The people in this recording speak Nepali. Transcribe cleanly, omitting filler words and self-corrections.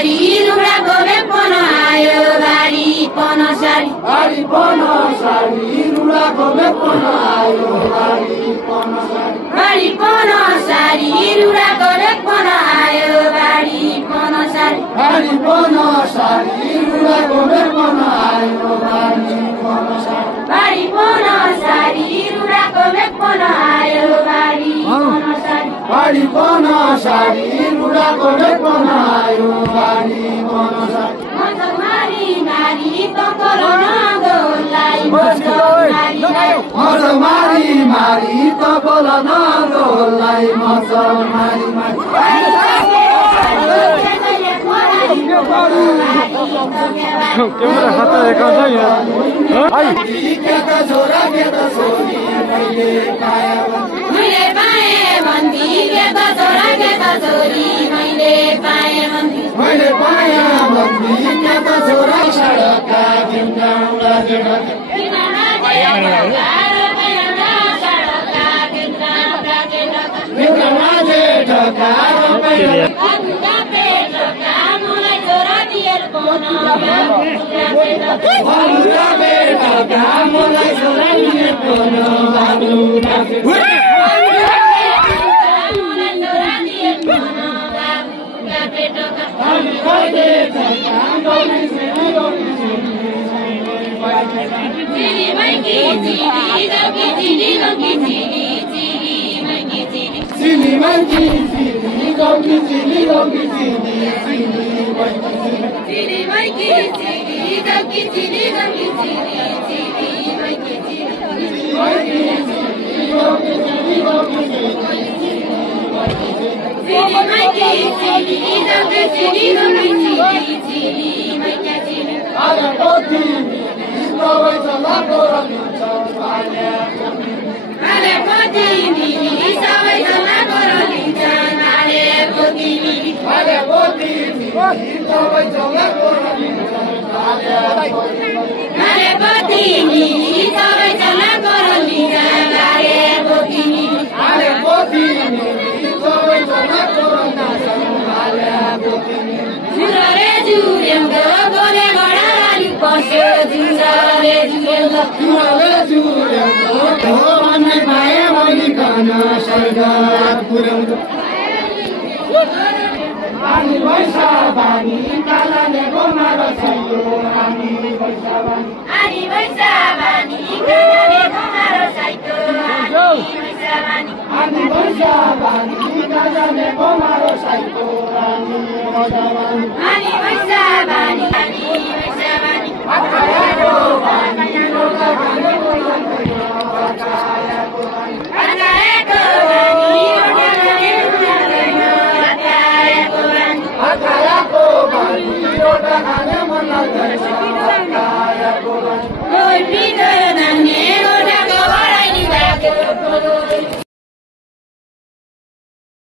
सारी रुरा गोमे पन आयो बारी पन सारी रुरा गोमे पन आयो बारी पन सारी रुरा गोमे पन आयो बारी पन सारी रुरा गोमे पन आयो बारी पन सारी रुरा गोमे पन आयो बारी पन सारी रुरा गोमे पन आयो बारी पन सारी मारी मारी तपर नगोलाई मारी तपर नगोलाई मसल मारी क्यामेरा खाता एका छ यहाँ के त छोरा के त छोरी मैले पाए भन्दी के त छोरा के त छोरी मैले पाए भन्दी के त छोरा सडकका गिन्दाउला